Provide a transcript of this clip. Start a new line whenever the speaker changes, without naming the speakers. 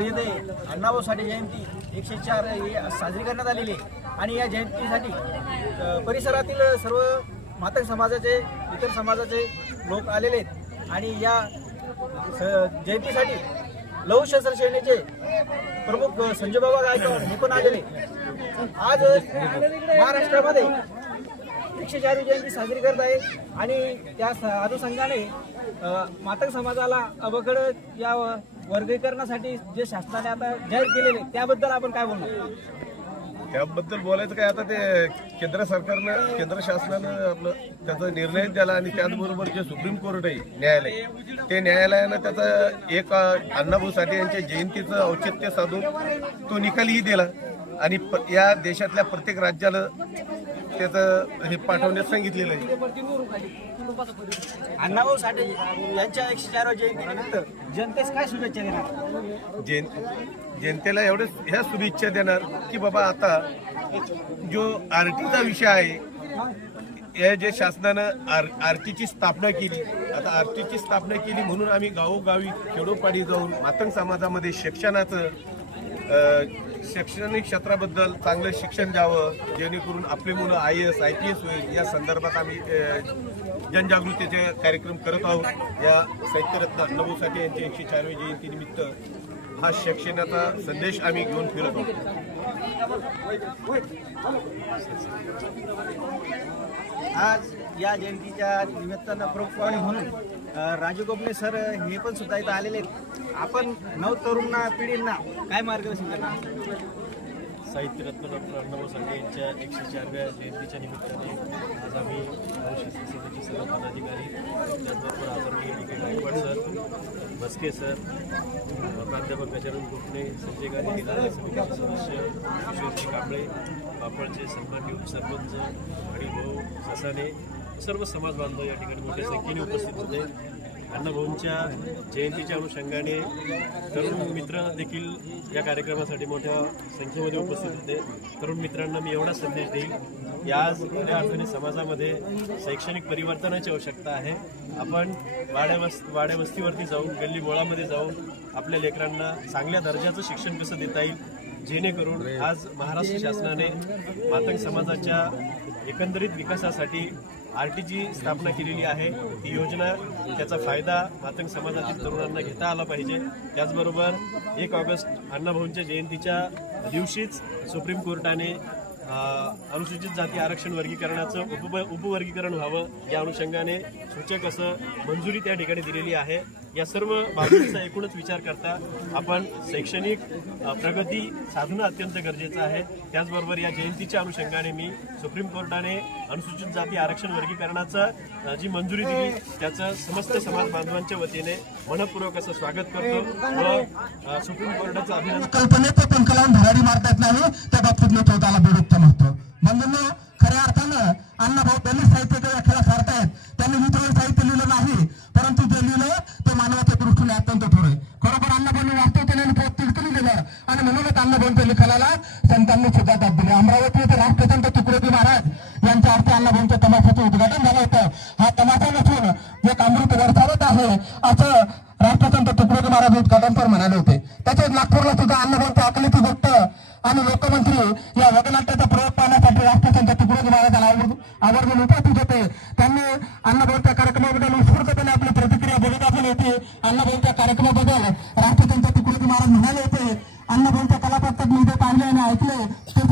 येथे अण्णाभाऊ साठे जयंती एकशे चार साजरी करण्यात आलेली आहे. आणि या जयंतीसाठी परिसरातील सर्व मातक समाजाचे इतर समाजाचे लोक आलेले आहेत. आणि या स- जयंतीसाठी लहू शस्त्र सेनेचे प्रमुख संजूबाबा गायकवाड हे पण आलेले आज महाराष्ट्रामध्ये एकशे चारवी जयंती साजरी करत आहे. आणि त्या अनुषंगाने मातक समाजाला अवघड या वर्गीकरणासाठी जे शासनाने आता जाहीर केलेले त्याबद्दल आपण काय बोलणार?
त्याबद्दल बोलायचं काय आता ते केंद्र सरकारनं केंद्र शासनानं आपलं त्याचा निर्णय दिला आणि त्याचबरोबर जे सुप्रीम कोर्ट आहे न्यायालय ते न्यायालयानं त्याचा एक अण्णाभाऊ साठे यांच्या जयंतीचं औचित्य साधून तो निकालही दिला. आणि प- या देशातल्या प्रत्येक राज्याला त्याचं हे पाठवण्यास सांगितलेलं आहे.
अण्णाभाऊ साठे यांच्या एकशे जयंतीनिमित्त जनतेस काय शुभेच्छा देणार?
जन जनतेला एवढंच ह्या शुभेच्छा देणार की बाबा आता जो आरटीचा विषय आहे हे जे शासनानं आर आरटीची स्थापना केली आता आरटीची स्थापना केली म्हणून आम्ही गावोगावी खेडोपाडी जाऊन मातंग समाजामध्ये शिक्षणाचं शैक्षणिक क्षेत्राबद्दल चांगलं शिक्षण द्यावं जेणेकरून आपले मुलं I S I P S होईल. या संदर्भात आम्ही जनजागृतीचे कार्यक्रम करत आहोत. या साहित्यरत्न अण्णाभाऊ साठे यांच्या एकशे चारवी जयंतीनिमित्त हा शैक्षणाचा संदेश आम्ही घेऊन फिरत आहोत.
आज या जयंतीच्या निमित्तानं प्रमुख पाहुणे म्हणून राजू गोपने सर हे पण सुद्धा इथं आलेले आहेत. आपण नव तरुणना पिढींना काय मार्गदर्शन करणार
साहित्यरत्न डॉक्टर अण्णाभाऊ साठे यांच्या एकशे चारव्या जयंतीच्या निमित्ताने आज आम्ही नवशिस्त सेनेचे सर्व पदाधिकारी त्याचबरोबर आदरणीय D K Gaikwad sir Baske sir प्राध्यापक गजानन गोपणे संजय गांधी निराधार समितीचे सदस्य किशोरजी कांबळे बापळचे सन्मान्य उपसरपंच आणि भाऊ ससाने सर्व समाज बांधव या ठिकाणी मोठ्या संख्येने उपस्थित होते. अण्णाभाऊंच्या जयंतीच्या अनुषंगाने तरुण मित्र देखील या कार्यक्रमासाठी मोठ्या संख्येमध्ये उपस्थित होते. तरुण मित्रांना मी एवढा संदेश देईल की आज खऱ्या अर्थाने समाजामध्ये शैक्षणिक परिवर्तनाची आवश्यकता आहे. आपण वाड्यावस् वाड्यावस्तीवरती जाऊन गल्ली बोळामध्ये जाऊन आपल्या लेकरांना चांगल्या दर्जाचं शिक्षण कसं देता येईल जेणेकरून आज महाराष्ट्र शासनाने मातंग समाजाच्या एकंदरीत विकासासाठी आर टीची स्थापना केलेली आहे. ही योजना त्याचा फायदा मातंग समाजातील तरुणांना घेता आला पाहिजे. त्याचबरोबर एक ऑगस्ट अण्णाभाऊंच्या जयंतीच्या दिवशीच सुप्रीम कोर्टाने अनुसूचित जाती आरक्षण वर्गीकरणाचं उप उपवर्गीकरण व्हावं या अनुषंगाने सूचक असं मंजुरी त्या ठिकाणी दिलेली आहे. या सर्व बाबींचा एकूणच विचार करता आपण शैक्षणिक प्रगती साधणं अत्यंत गरजेचं आहे. त्याचबरोबर या जयंतीच्या अनुषंगाने मी सुप्रीम कोर्टाने अनुसूचित जाती आरक्षण वर्गीकरणाचं जी मंजुरी दिली त्याचं समस्त समाज बांधवांच्या वतीने मनपूर्वक असं स्वागत करतो व सुप्रीम कोर्टाचं अभिनंदन
कल्पनेत पंख लावून नाही त्या बाबतीत मी त्याला म्हणतो. बंधूंनो खऱ्या अर्थानं अण्णाभाऊ दलित साहित्य साहित्याच्या व्याख्याला सारतायत त्यांनी विधवा साहित्य लिहिलं नाही परंतु जे लिहिलं ते मानवाच्या दृष्टीने अत्यंत थोर आहे. खरोखर अण्णाभाऊंनी वास्तवतेने पोत तिडकून दिलं आणि म्हणूनच अण्णाभाऊंच्या लिखाणाला संतांनी सुद्धा दाद दिली. अमरावती येथे राष्ट्रसंत तुकडोजी महाराज यांच्या अर्थी अण्णाभाऊंच्या तमाशाचं उद्घाटन झालं होतं. हा तमाशा नसून एक अमृत वर्षावत आहे असं राष्ट्रसंत तुकडोजी महाराज उद्घाटन उद्घाटनपर म्हणाले होते. त्याच्यात नागपूरला सुद्धा अण्णाभाऊंच्या अकलेची आणि लोकमंत्री या वगनाट्याचा प्रयोग पाहण्यासाठी राष्ट्रसंत तुकडोजी महाराजांना आवर्जून उपस्थित होते. त्यांनी अण्णाभाऊच्या कार्यक्रमाबद्दल उत्स्फूर्तपणे आपली प्रतिक्रिया बोलत दाखवली होती. अण्णाभाऊच्या कार्यक्रमाबद्दल राष्ट्रसंत तुकडोजी महाराज म्हणाले होते. अण्णाभाऊच्या कलापथक मी जे पाहिले आणि ऐकले ते